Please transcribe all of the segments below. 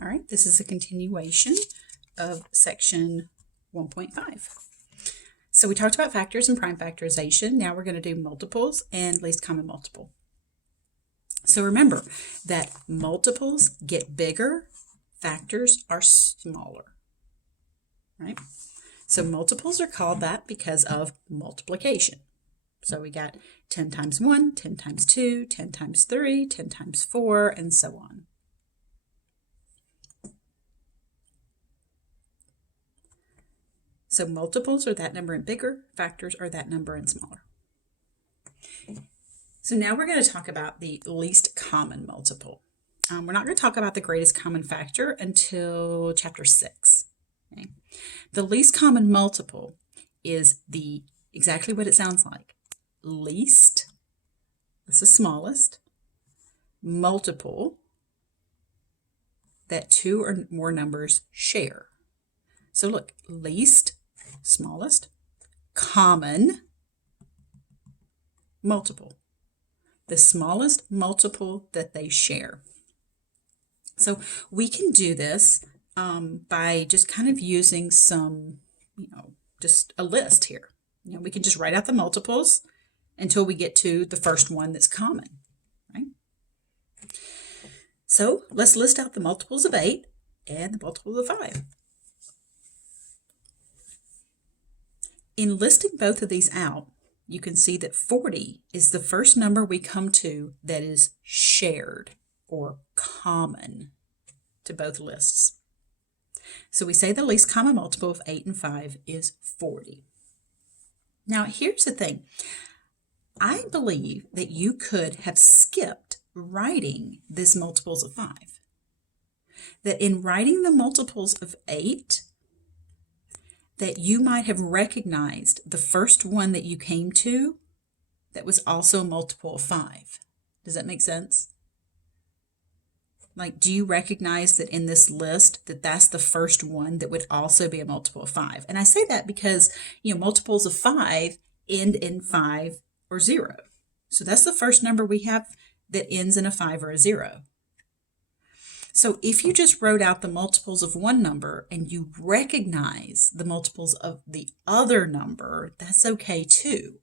All right, this is a continuation of section 1.5. So we talked about factors and prime factorization. Now we're going to do multiples and least common multiple. So remember that multiples get bigger, factors are smaller, right? So multiples are called that because of multiplication. So we got 10 times 1, 10 times 2, 10 times 3, 10 times 4, and so on. So multiples are that number and bigger, factors are that number and smaller. So now we're going to talk about the least common multiple. We're not going to talk about the greatest common factor until chapter 6. Okay? The least common multiple is exactly what it sounds like. Least, that's the smallest, multiple that two or more numbers share. So look, least, smallest, common, multiple. The smallest multiple that they share. So we can do this by just kind of using some, just a list here. We can just write out the multiples until we get to the first one that's common, right? So let's list out the multiples of 8 and the multiples of 5. In listing both of these out, you can see that 40 is the first number we come to that is shared or common to both lists. So we say the least common multiple of 8 and 5 is 40. Now here's the thing. I believe that you could have skipped writing these multiples of 5. That in writing the multiples of 8, that you might have recognized the first one that you came to that was also a multiple of 5. Does that make sense? Like, do you recognize that in this list that that's the first one that would also be a multiple of 5? And I say that because, multiples of 5 end in 5 or 0. So that's the first number we have that ends in a 5 or a 0. So if you just wrote out the multiples of one number and you recognize the multiples of the other number, that's okay too.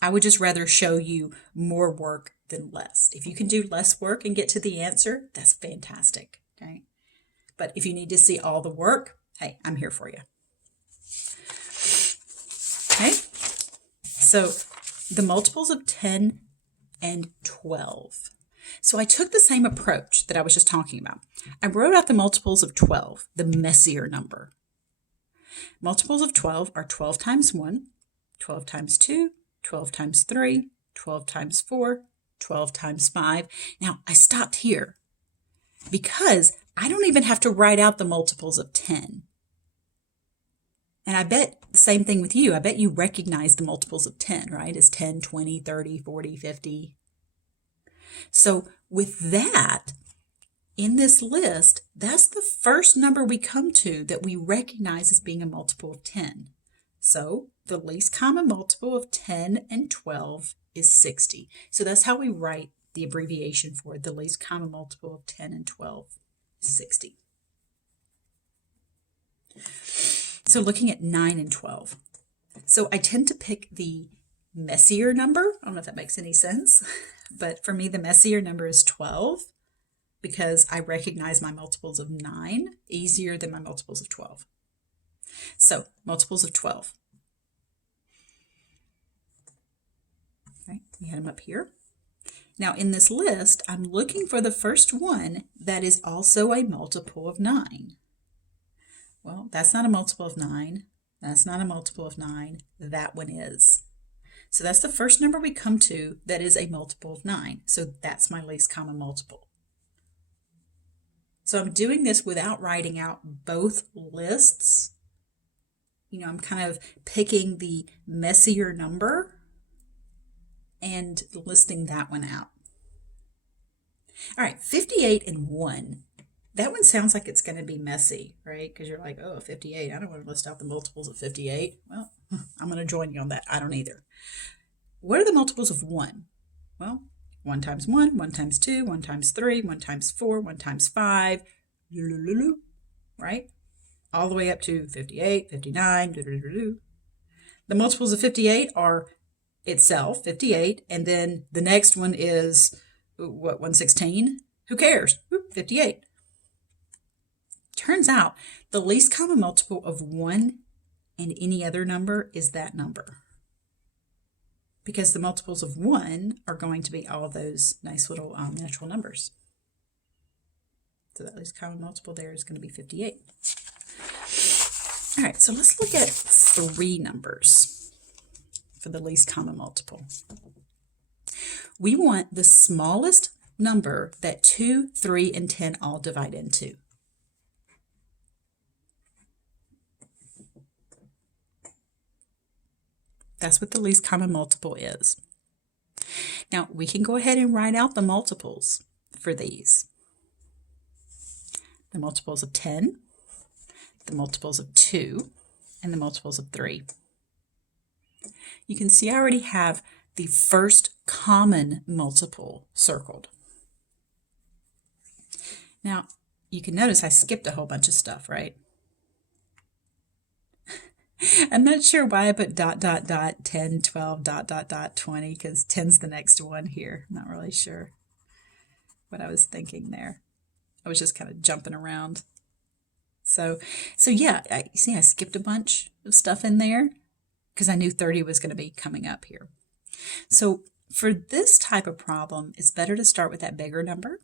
I would just rather show you more work than less. If you can do less work and get to the answer, that's fantastic, okay? But if you need to see all the work, hey, I'm here for you. Okay, so the multiples of 10 and 12. So I took the same approach that I was just talking about. I wrote out the multiples of 12, the messier number. Multiples of 12 are 12 times 1, 12 times 2, 12 times 3, 12 times 4, 12 times 5. Now, I stopped here because I don't even have to write out the multiples of 10. And I bet the same thing with you. I bet you recognize the multiples of 10, right? It's 10, 20, 30, 40, 50. So with that, in this list, that's the first number we come to that we recognize as being a multiple of 10. So the least common multiple of 10 and 12 is 60. So that's how we write the abbreviation for it. The least common multiple of 10 and 12 is 60. So looking at 9 and 12. So I tend to pick the messier number. I don't know if that makes any sense, but for me, the messier number is 12 because I recognize my multiples of 9 easier than my multiples of 12. So multiples of 12. Okay, we had them up here. Now in this list, I'm looking for the first one that is also a multiple of 9. Well, that's not a multiple of 9. That's not a multiple of 9. That one is. So that's the first number we come to that is a multiple of 9. So that's my least common multiple. So I'm doing this without writing out both lists. I'm kind of picking the messier number and listing that one out. All right, 58 and 1. That one sounds like it's going to be messy, right? Because you're like, oh, 58. I don't want to list out the multiples of 58. Well, I'm going to join you on that. I don't either. What are the multiples of 1? Well, 1 times 1, 1 times 2, 1 times 3, 1 times 4, 1 times 5, right? All the way up to 58, 59, The multiples of 58 are itself, 58, and then the next one is, what, 116? Who cares? 58. Turns out the least common multiple of 1 and any other number is that number, because the multiples of 1 are going to be all of those nice little natural numbers. So that least common multiple there is going to be 58. All right, so let's look at 3 numbers for the least common multiple. We want the smallest number that 2, 3, and 10 all divide into. That's what the least common multiple is. Now, we can go ahead and write out the multiples for these. The multiples of 10, the multiples of 2, and the multiples of 3. You can see I already have the first common multiple circled. Now, you can notice I skipped a whole bunch of stuff, right? I'm not sure why I put ... 10, 12, ... 20, because 10's the next one here. I'm not really sure what I was thinking there. I was just kind of jumping around. So yeah, you see I skipped a bunch of stuff in there because I knew 30 was going to be coming up here. So for this type of problem, it's better to start with that bigger number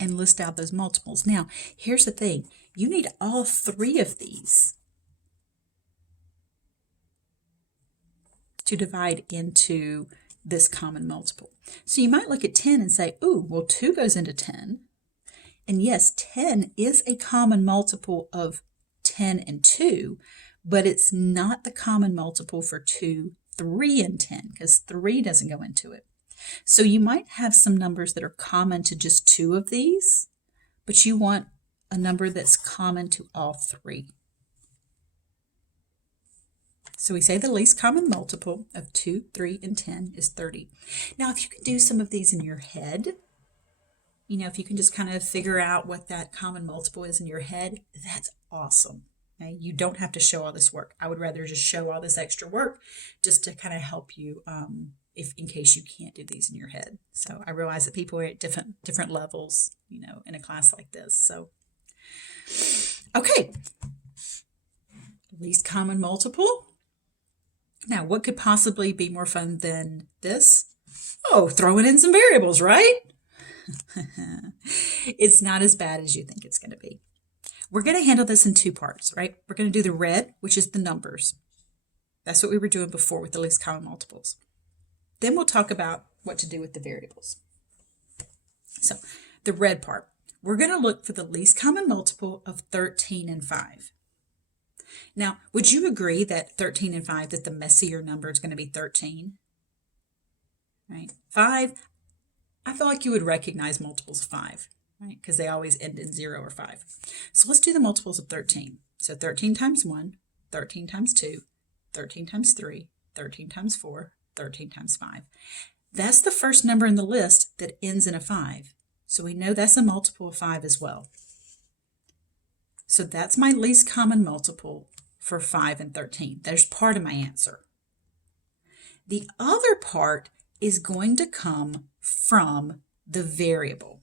and list out those multiples. Now, here's the thing. You need all 3 of these to divide into this common multiple. So you might look at 10 and say, ooh, well, 2 goes into 10. And yes, 10 is a common multiple of 10 and 2, but it's not the common multiple for 2, 3, and 10, because 3 doesn't go into it. So you might have some numbers that are common to just 2 of these, but you want a number that's common to all 3. So we say the least common multiple of 2, 3, and 10 is 30. Now, if you can do some of these in your head, if you can just kind of figure out what that common multiple is in your head, that's awesome. Okay? You don't have to show all this work. I would rather just show all this extra work just to kind of help you in case you can't do these in your head. So I realize that people are at different levels, in a class like this. So, okay. Least common multiple. Now, what could possibly be more fun than this? Oh, throwing in some variables, right? It's not as bad as you think it's going to be. We're going to handle this in 2 parts, right? We're going to do the red, which is the numbers. That's what we were doing before with the least common multiples. Then we'll talk about what to do with the variables. So, the red part. We're going to look for the least common multiple of 13 and 5. Now, would you agree that 13 and 5, that the messier number is going to be 13? Right? 5, I feel like you would recognize multiples of 5, right? Because they always end in 0 or 5. So let's do the multiples of 13. So 13 times 1, 13 times 2, 13 times 3, 13 times 4, 13 times 5. That's the first number in the list that ends in a 5. So we know that's a multiple of 5 as well. So that's my least common multiple for 5 and 13. There's part of my answer. The other part is going to come from the variable.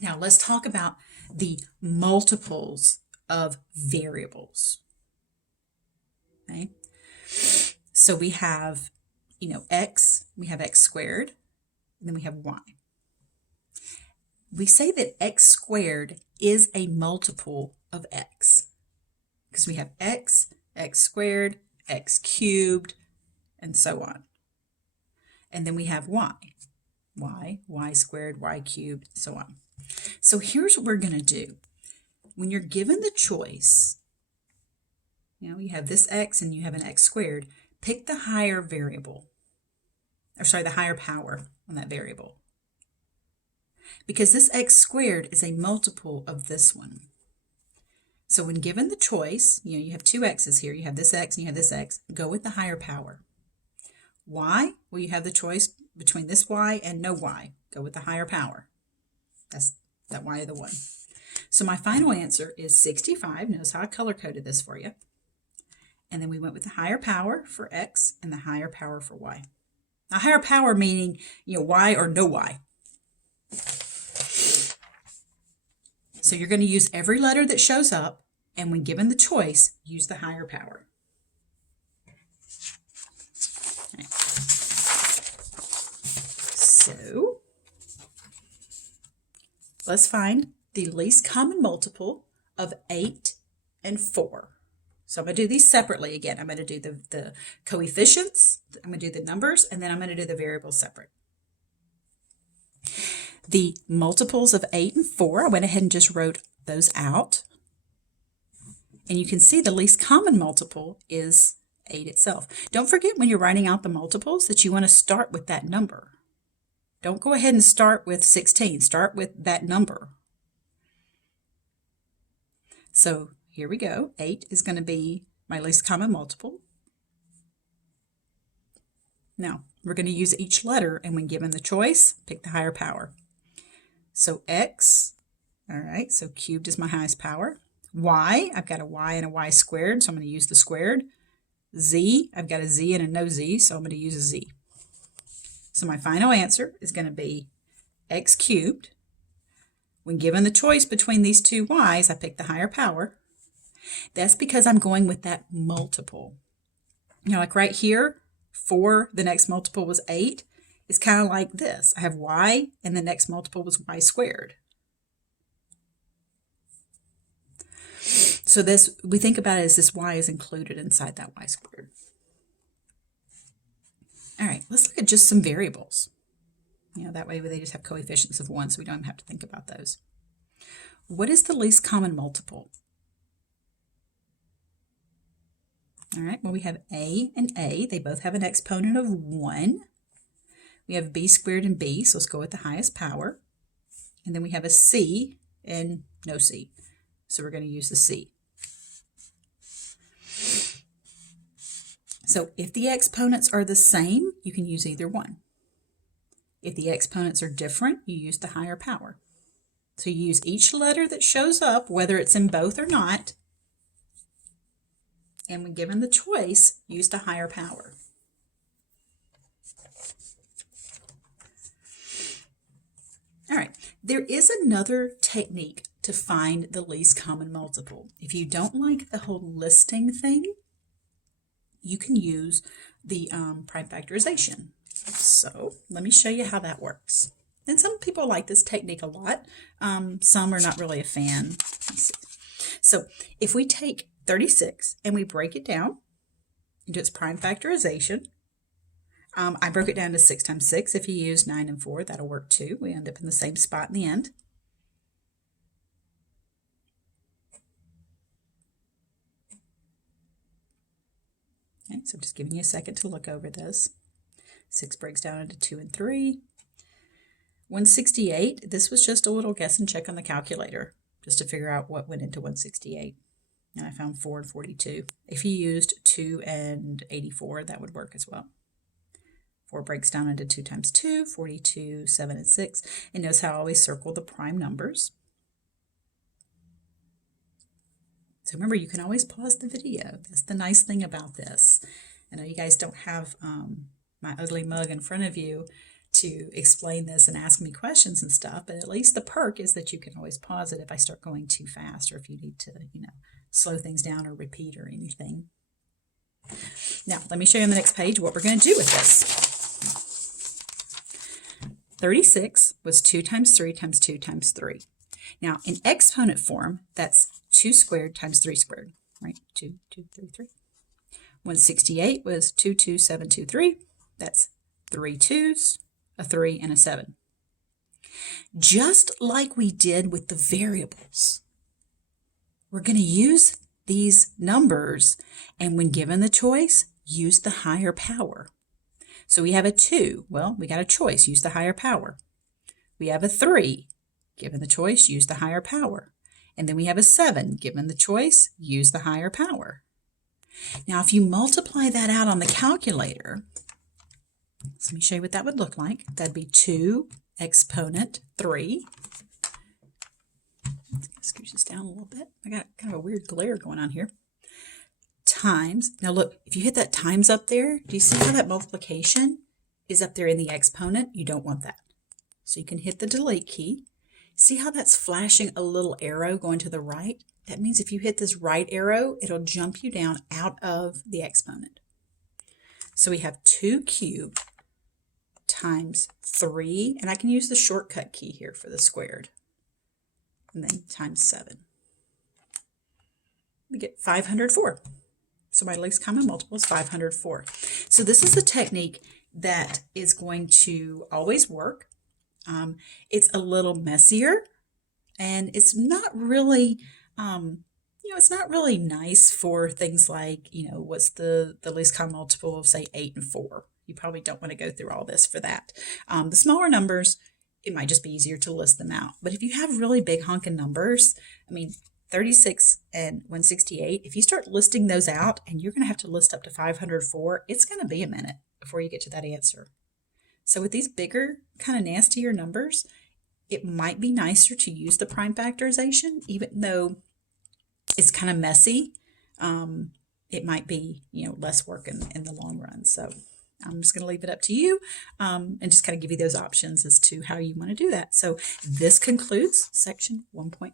Now let's talk about the multiples of variables. Okay? So we have, x, we have x squared, and then we have y. We say that x squared is a multiple of x because we have x, x squared, x cubed, and so on. And then we have y, y squared, y cubed, so on. So here's what we're going to do. When you're given the choice, you have this x and you have an x squared, pick the higher variable, the higher power on that variable. Because this x squared is a multiple of this one. So when given the choice, you have 2 x's here, you have this x and you have this x, go with the higher power. Why? Well, you have the choice between this y and no y. Go with the higher power. That's that y of the 1. So my final answer is 65. Notice how I color-coded this for you. And then we went with the higher power for x and the higher power for y. Now, higher power meaning, y or no y. So you're going to use every letter that shows up, and when given the choice, use the higher power. Okay. So let's find the least common multiple of 8 and 4. So I'm going to do these separately again. I'm going to do the coefficients, I'm going to do the numbers, and then I'm going to do the variables separate. The multiples of 8 and 4, I went ahead and just wrote those out. And you can see the least common multiple is 8 itself. Don't forget when you're writing out the multiples that you want to start with that number. Don't go ahead and start with 16. Start with that number. So here we go. 8 is going to be my least common multiple. Now, we're going to use each letter, and when given the choice, pick the higher power. So x, all right, so cubed is my highest power. Y, I've got a y and a y squared, so I'm going to use the squared. Z, I've got a z and a no z, so I'm going to use a z. So my final answer is going to be x cubed. When given the choice between these two y's, I pick the higher power. That's because I'm going with that multiple. Like right here, 4, the next multiple was 8. It's kind of like this. I have y, and the next multiple was y squared. So this, we think about it as this y is included inside that y squared. All right, let's look at just some variables. That way they just have coefficients of 1, so we don't even have to think about those. What is the least common multiple? All right, well, we have a and a. They both have an exponent of 1. We have b squared and b, so let's go with the highest power. And then we have a c and no c, so we're going to use the c. So if the exponents are the same, you can use either one. If the exponents are different, you use the higher power. So you use each letter that shows up, whether it's in both or not, and when given the choice, use the higher power. All right, there is another technique to find the least common multiple. If you don't like the whole listing thing, you can use the prime factorization. So let me show you how that works. And some people like this technique a lot. Some are not really a fan. Let's see. So if we take 36 and we break it down into its prime factorization, I broke it down to 6 times 6. If you use 9 and 4, that'll work too. We end up in the same spot in the end. Okay, so I'm just giving you a second to look over this. 6 breaks down into 2 and 3. 168, this was just a little guess and check on the calculator, just to figure out what went into 168. And I found 4 and 42. If you used 2 and 84, that would work as well. 4 breaks down into 2 times 2, 42, 7, and 6. And notice how I always circle the prime numbers. So remember, you can always pause the video. That's the nice thing about this. I know you guys don't have my ugly mug in front of you to explain this and ask me questions and stuff, but at least the perk is that you can always pause it if I start going too fast or if you need to, slow things down or repeat or anything. Now, let me show you on the next page what we're going to do with this. 36 was 2 times 3 times 2 times 3. Now, in exponent form, that's 2 squared times 3 squared, right? 2, 2, 3, 3. 168 was 2, 2, 7, 2, 3. That's 3 2s, a 3, and a 7. Just like we did with the variables, we're going to use these numbers, and when given the choice, use the higher power. So we have a 2. Well, we got a choice. Use the higher power. We have a 3. Given the choice, use the higher power. And then we have a 7. Given the choice, use the higher power. Now, if you multiply that out on the calculator, So let me show you what that would look like. That'd be 2 exponent 3. Scooch this down a little bit. I got kind of a weird glare going on here. Times, now look, if you hit that times up there, do you see how that multiplication is up there in the exponent? You don't want that. So you can hit the delete key. See how that's flashing a little arrow going to the right? That means if you hit this right arrow, it'll jump you down out of the exponent. So we have 2 cubed times 3, and I can use the shortcut key here for the squared, and then times 7. We get 504. So my least common multiple is 504. So this is a technique that is going to always work. It's a little messier, and it's not really, it's not really nice for things like, what's the least common multiple of, say, 8 and 4. You probably don't want to go through all this for that. The smaller numbers, it might just be easier to list them out. But if you have really big honking numbers, 36 and 168, if you start listing those out, and you're going to have to list up to 504, it's going to be a minute before you get to that answer. So with these bigger, kind of nastier numbers, it might be nicer to use the prime factorization, even though it's kind of messy. It might be, less work in the long run. So I'm just going to leave it up to you, and just kind of give you those options as to how you want to do that. So this concludes section 1.5.